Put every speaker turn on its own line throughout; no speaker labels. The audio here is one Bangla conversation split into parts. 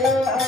Yeah.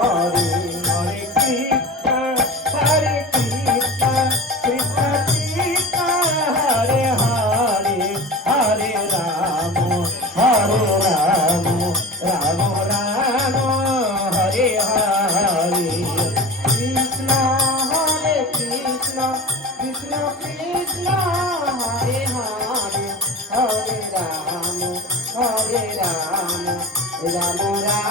राम राम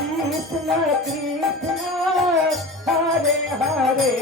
कृष्ण कृष्ण हरे हरे